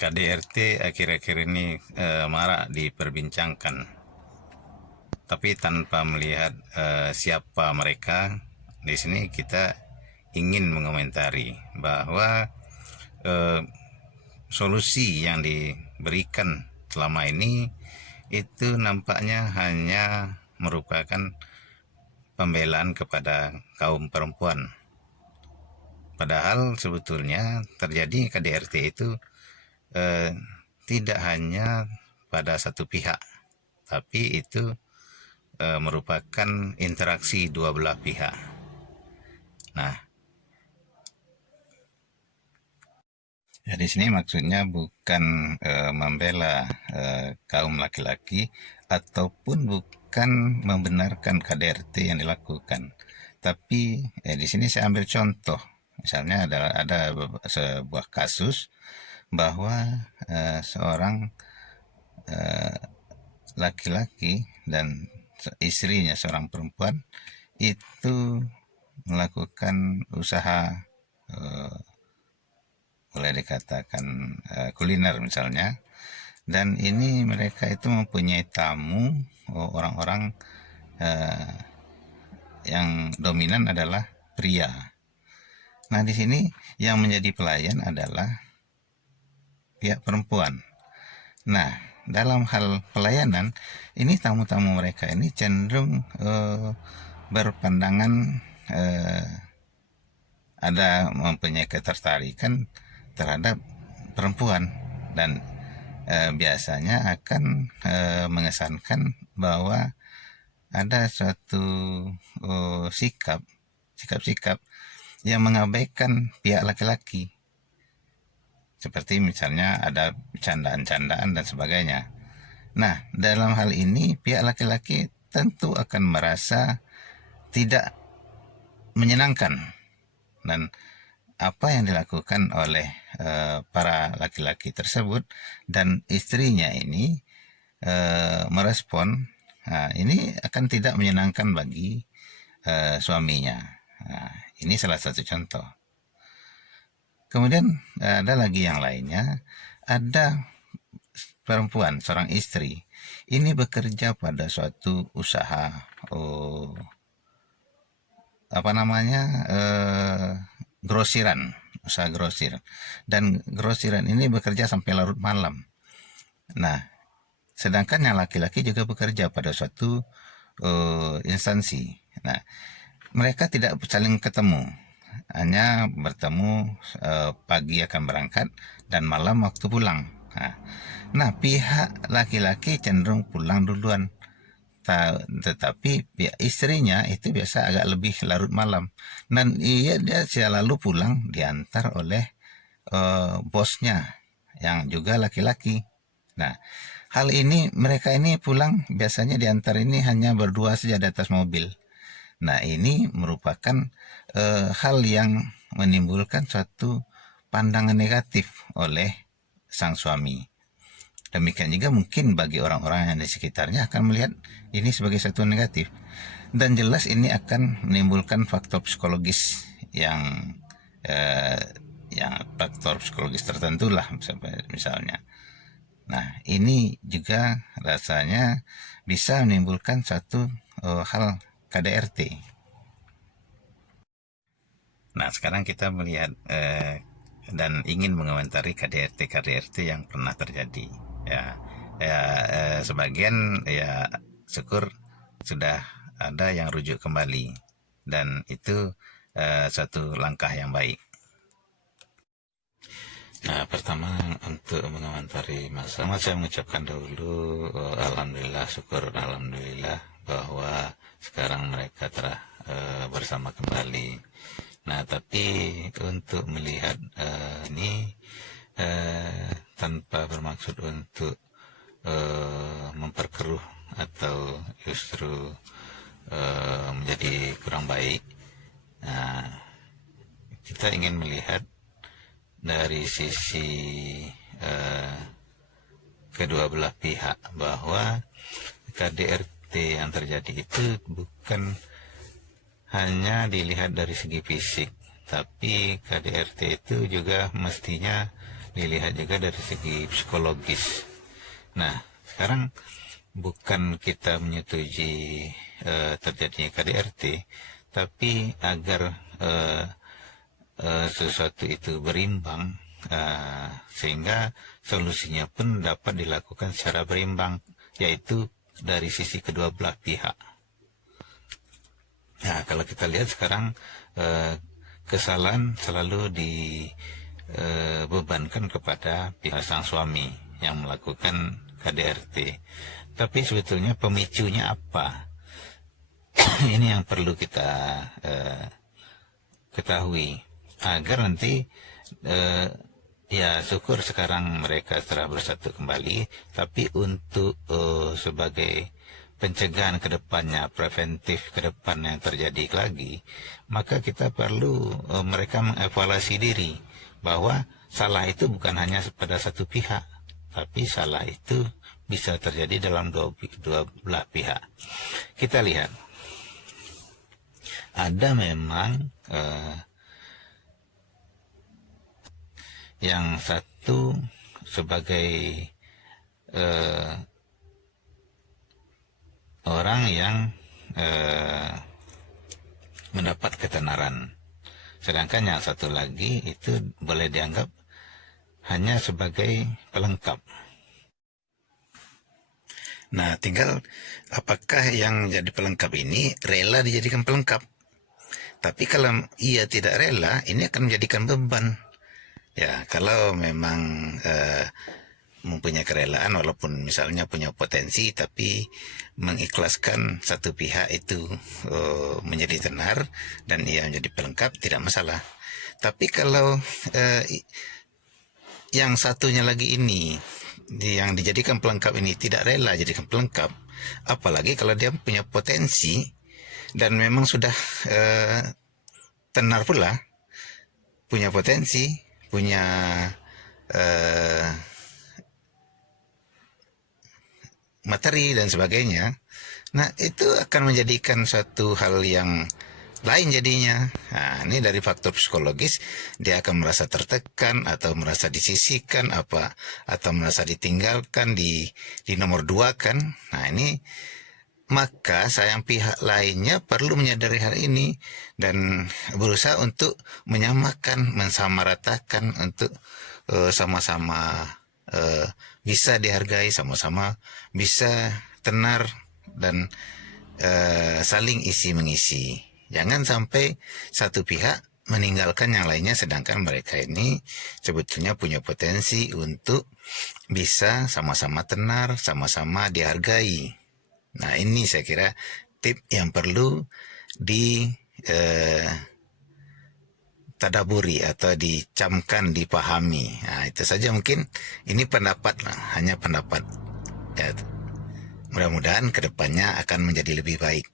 KDRT akhir-akhir ini marak diperbincangkan, tapi tanpa melihat siapa mereka. Di sini kita ingin mengomentari bahwa solusi yang diberikan selama ini itu nampaknya hanya merupakan pembelaan kepada kaum perempuan. Padahal sebetulnya terjadi KDRT itu tidak hanya pada satu pihak, tapi itu merupakan interaksi dua belah pihak. Nah, ya di sini maksudnya bukan membela kaum laki-laki ataupun bukan membenarkan KDRT yang dilakukan. Tapi di sini saya ambil contoh. Misalnya ada sebuah kasus bahwa seorang laki-laki dan istrinya seorang perempuan itu melakukan usaha boleh dikatakan kuliner misalnya, dan ini mereka itu mempunyai tamu orang-orang yang dominan adalah pria. Nah, di sini yang menjadi pelayan adalah pihak perempuan. Nah, dalam hal pelayanan ini tamu-tamu mereka ini cenderung berpandangan ada mempunyai ketertarikan terhadap perempuan, dan biasanya akan mengesankan bahwa ada suatu sikap-sikap yang mengabaikan pihak laki-laki, seperti misalnya ada candaan-candaan dan sebagainya. Nah, dalam hal ini pihak laki-laki tentu akan merasa tidak menyenangkan, dan apa yang dilakukan oleh para laki-laki tersebut dan istrinya ini merespon, ini akan tidak menyenangkan bagi suaminya. Nah, ini salah satu contoh. Kemudian ada lagi yang lainnya, ada perempuan, seorang istri, ini bekerja pada suatu usaha grosiran, usaha grosir, dan grosiran ini bekerja sampai larut malam. Nah, sedangkan yang laki-laki juga bekerja pada suatu instansi. Nah, mereka tidak saling ketemu, hanya bertemu pagi akan berangkat dan malam waktu pulang. Nah, pihak laki-laki cenderung pulang duluan, tetapi pihak istrinya itu biasa agak lebih larut malam, dan dia selalu pulang diantar oleh bosnya yang juga laki-laki. Nah, hal ini mereka ini pulang biasanya diantar ini hanya berdua saja di atas mobil. Nah, ini merupakan hal yang menimbulkan suatu pandangan negatif oleh sang suami. Demikian juga mungkin bagi orang-orang yang di sekitarnya akan melihat ini sebagai satu negatif. Dan jelas ini akan menimbulkan faktor psikologis yang faktor psikologis tertentu lah misalnya. Nah, ini juga rasanya bisa menimbulkan satu hal KDRT. Nah, sekarang kita melihat dan ingin mengomentari KDRT yang pernah terjadi. Sebagian syukur sudah ada yang rujuk kembali, dan itu satu langkah yang baik. Nah, pertama untuk mengomentari masalah, saya mengucapkan dahulu alhamdulillah, syukur alhamdulillah bahwa sekarang mereka telah bersama kembali. Nah, tapi untuk melihat ini tanpa bermaksud untuk memperkeruh atau justru menjadi kurang baik. Nah, kita ingin melihat dari sisi kedua belah pihak bahwa KDRT yang terjadi itu bukan hanya dilihat dari segi fisik, tapi KDRT itu juga mestinya dilihat juga dari segi psikologis. Nah, sekarang bukan kita menyetujui terjadinya KDRT, tapi agar sesuatu itu berimbang, sehingga solusinya pun dapat dilakukan secara berimbang, yaitu dari sisi kedua belah pihak. Nah, kalau kita lihat sekarang kesalahan selalu dibebankan kepada pihak sang suami yang melakukan KDRT. Tapi sebetulnya pemicunya apa? Ini yang perlu kita ketahui agar nanti ya syukur sekarang mereka telah bersatu kembali, tapi untuk sebagai pencegahan ke depannya, preventif ke depan yang terjadi lagi, maka kita perlu mereka mengevaluasi diri bahwa salah itu bukan hanya pada satu pihak, tapi salah itu bisa terjadi dalam dua belah pihak. Kita lihat, ada memang yang satu sebagai orang yang mendapat ketenaran, sedangkan yang satu lagi itu boleh dianggap hanya sebagai pelengkap. Nah, tinggal apakah yang jadi pelengkap ini rela dijadikan pelengkap. Tapi kalau ia tidak rela, ini akan menjadikan beban. Ya, kalau memang mempunyai kerelaan, walaupun misalnya punya potensi, tapi mengikhlaskan satu pihak itu menjadi tenar dan ia menjadi pelengkap, tidak masalah. Tapi kalau yang satunya lagi ini, yang dijadikan pelengkap ini tidak rela jadikan pelengkap, apalagi kalau dia punya potensi dan memang sudah tenar pula, punya potensi, punya materi dan sebagainya. Nah, itu akan menjadikan suatu hal yang lain jadinya. Nah, ini dari faktor psikologis, dia akan merasa tertekan atau merasa disisihkan atau merasa ditinggalkan, di nomor dua kan. Nah, ini maka sayang pihak lainnya perlu menyadari hal ini dan berusaha untuk menyamakan, mensamaratakan untuk sama-sama bisa dihargai, sama-sama bisa tenar dan saling isi mengisi. Jangan sampai satu pihak meninggalkan yang lainnya, sedangkan mereka ini sebetulnya punya potensi untuk bisa sama-sama tenar, sama-sama dihargai. Nah, ini saya kira tip yang perlu ditadaburi atau dicamkan, dipahami. Nah, itu saja mungkin, ini pendapat lah, hanya pendapat. Ya, mudah-mudahan kedepannya akan menjadi lebih baik.